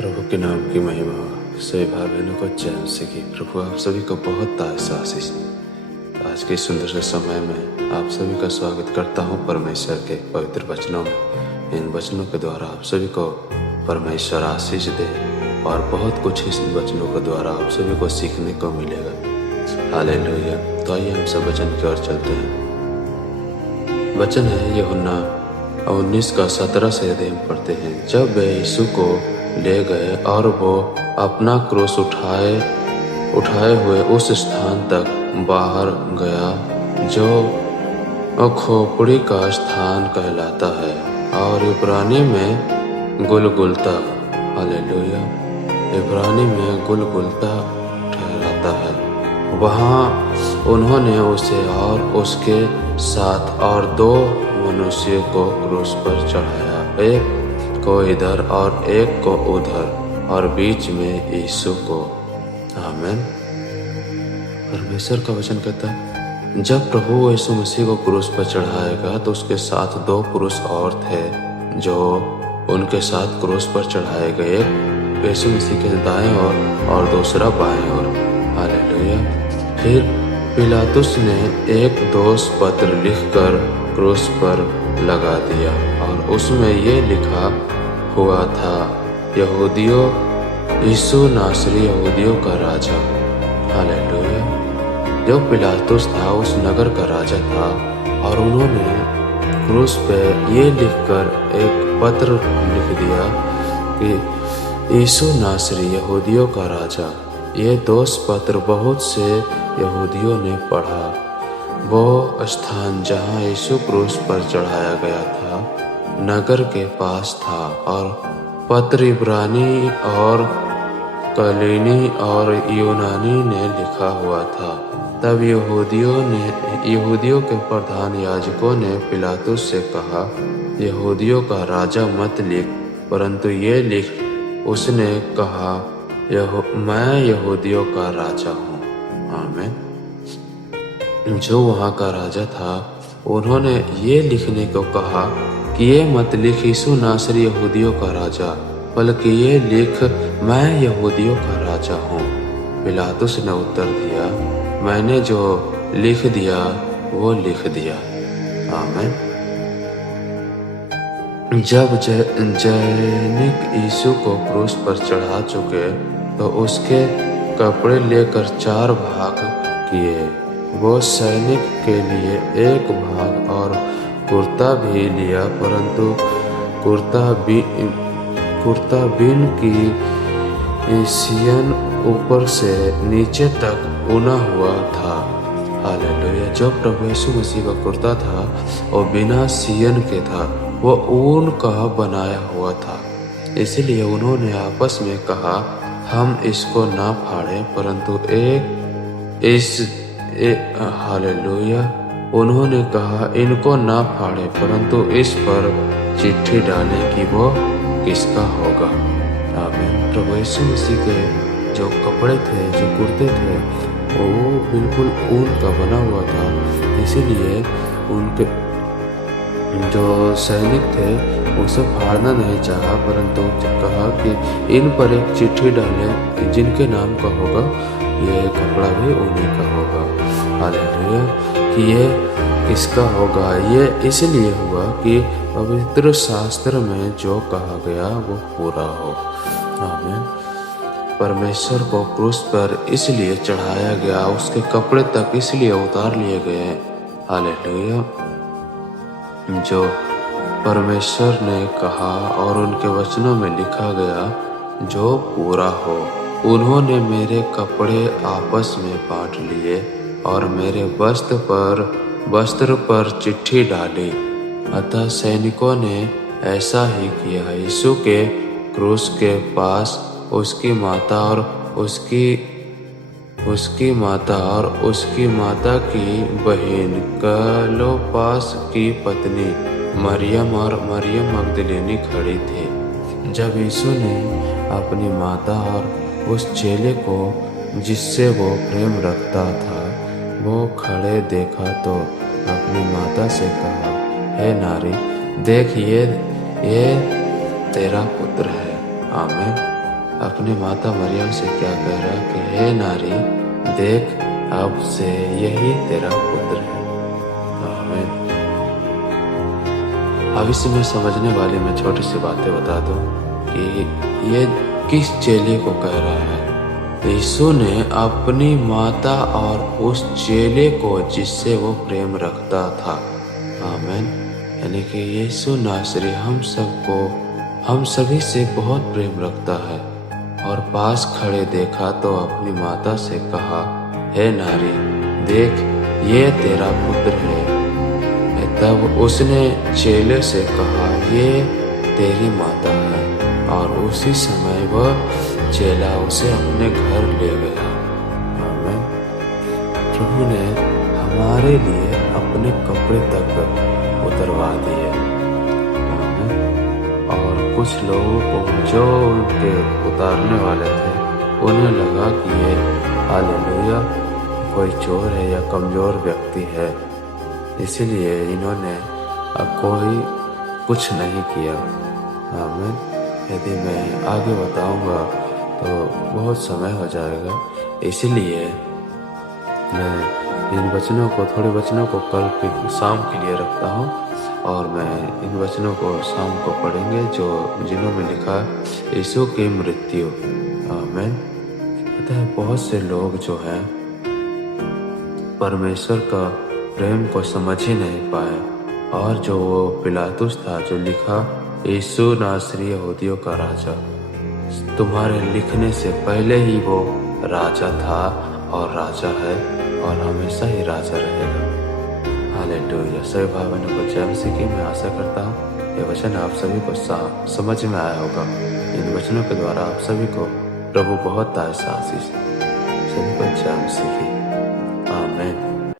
प्रभु के नाम की महिमा हो। सभी भाई बहनों को चैन से की प्रभु आप सभी को बहुत ताज़ा आशीष दे। आज के सुंदर से समय में आप सभी का स्वागत करता हूँ परमेश्वर के पवित्र वचनों में। इन वचनों के द्वारा आप सभी को परमेश्वर आशीष दे और बहुत कुछ इस वचनों के द्वारा आप सभी को सीखने को मिलेगा। हालेलुया। तो आइए हम सब वचन की ओर चलते हैं। वचन है यूहन्ना 19:17 से यदि हम पढ़ते हैं। जब वे यीशु को ले गए और वो अपना क्रूस उठाए हुए उस स्थान तक बाहर गया जो खोपड़ी का स्थान कहलाता है और इब्रानी में गुलगुलता, हालेलुया, इब्रानी में गुलगुलता ठहराता है, वहाँ उन्होंने उसे और उसके साथ और 2 मनुष्यों को क्रूस पर चढ़ाया, एक को इधर और एक को उधर, और बीच में यीशु को। आमीन। परमेश्वर का वचन कहता है जब प्रभु यीशु मसीह को क्रूस पर चढ़ाया गया तो उसके साथ 2 पुरुष और थे जो उनके साथ क्रूस पर चढ़ाए गए, एक यीशु मसीह के दाएं और दूसरा बाएं ओर। हालेलुया। फिर पिलातुस ने एक दोष पत्र लिखकर क्रूस पर लगा दिया और उसमें ये लिखा हुआ था, यहूदियों, यीशु नासरी यहूदियों का राजा। हालेलुया। जो पिलातुस था उस नगर का राजा था और उन्होंने क्रूस पे ये लिखकर एक पत्र लिख दिया कि यीशु नासरी यहूदियों का राजा। ये दोष पत्र बहुत से यहूदियों ने पढ़ा। वो स्थान जहाँ यीशु क्रूस पर चढ़ाया गया था नगर के पास था और पत्र इब्रानी और कलीनी और यूनानी ने लिखा हुआ था। तब यहूदियों के प्रधान याजकों ने पिलातुस से कहा, यहूदियों का राजा मत लिख, परंतु ये लिख, उसने कहा, मैं यहूदियों का राजा हूँ। आमीन। जो वहाँ का राजा था उन्होंने ये लिखने को कहा कि ये मत लिख यीशु नासरी यहूदियों का राजा, बल्कि ये लिख, मैं यहूदियों का राजा हूँ। पिलातुस ने उत्तर दिया, मैंने जो लिख दिया वो लिख दिया। आमीन। जब जैनिक यीशु को क्रूस पर चढ़ा चुके तो उसके कपड़े लेकर 4 भाग किए। वो सैनिक के लिए एक भाग और कुर्ता भी लिया, परंतु कुर्ता बिन की सियन ऊपर से नीचे तक बुना हुआ था। हालेलुया। जो प्रभु यीशु मसीह का कुर्ता था वो बिना सियन के था, वो ऊन का बनाया हुआ था। इसलिए उन्होंने आपस में कहा, हम इसको ना फाड़े, परंतु हालेलुया। उन्होंने कहा, इनको ना फाड़े, परंतु इस पर चिट्ठी डालें कि वो किसका होगा। आमीन। प्रभु यीशु मसीह के जो कपड़े थे, जो कुर्ते थे, वो बिल्कुल ऊन का बना हुआ था। इसीलिए उनके जो सैनिक थे उसे फाड़ना नहीं चाहा, परंतु कहा कि इन पर एक चिट्ठी डालें, जिनके नाम का होगा ये कपड़ा भी उन्हीं का होगा। हालेलुया। कि ये किसका होगा, ये इसलिए हुआ कि पवित्र शास्त्र में जो कहा गया वो पूरा हो। आमीन। परमेश्वर को क्रूस पर इसलिए चढ़ाया गया, उसके कपड़े तक इसलिए उतार लिए गए। हालेलुया। जो परमेश्वर ने कहा और उनके वचनों में लिखा गया जो पूरा हो। उन्होंने मेरे कपड़े आपस में बांट लिए और मेरे वस्त्र पर चिट्ठी डाली। अतः सैनिकों ने ऐसा ही किया। यीशु के क्रूस के पास उसकी माता और उसकी माता की बहन, क्लोपास की पत्नी मरियम और मरियम मगदलीनी खड़ी थी। जब यीशु ने अपनी माता और उस चेले को जिससे वो प्रेम रखता था वो खड़े देखा तो अपनी माता से कहा, हे नारी, देख ये तेरा पुत्र है। आमीन। अपनी माता मरियम से क्या कह रहा कि हे नारी, देख अब से यही तेरा पुत्र है। आमीन। अब इसमें समझने वाली मैं छोटी सी बातें बता दूं कि ये किस चेले को कह रहा है। यीशु ने अपनी माता और उस चेले को जिससे वो प्रेम रखता था, आमीन, यानी कि यीशु नासरी हम सभी से बहुत प्रेम रखता है, और पास खड़े देखा तो अपनी माता से कहा, हे नारी, देख ये तेरा पुत्र है। तब उसने चेले से कहा, ये तेरी माता है, और उसी समय वह चेला उसे अपने घर ले गया। आमीन। प्रभु ने हमारे लिए अपने कपड़े तक उतरवा दिए। आमीन। और कुछ लोगों को जो उनके उतारने वाले थे, उन्हें लगा कि ये हालेलुया कोई चोर है या कमज़ोर व्यक्ति है, इसीलिए इन्होंने कोई कुछ नहीं किया। आमीन। यदि मैं आगे बताऊंगा तो बहुत समय हो जाएगा, इसलिए मैं इन वचनों को, थोड़े वचनों को कल की शाम के लिए रखता हूँ, और मैं इन वचनों को शाम को पढ़ेंगे जिन्हों में लिखा यीशु की मृत्यु। आमीन। अतः बहुत से लोग जो हैं परमेश्वर का प्रेम को समझ ही नहीं पाए, और जो वो पिलातुस था जो लिखा यीशु नासरी यहूदियों का राजा, तुम्हारे लिखने से पहले ही वो राजा था और राजा है और हमेशा ही राजा रहेगा। हालेलुया। सभी भाई बहनों को जय मसीह की मैं आशा करता हूँ ये वचन आप सभी को समझ में आया होगा। इन वचनों के द्वारा आप सभी को प्रभु बहुत आशीष। सभी को जय मसीह की।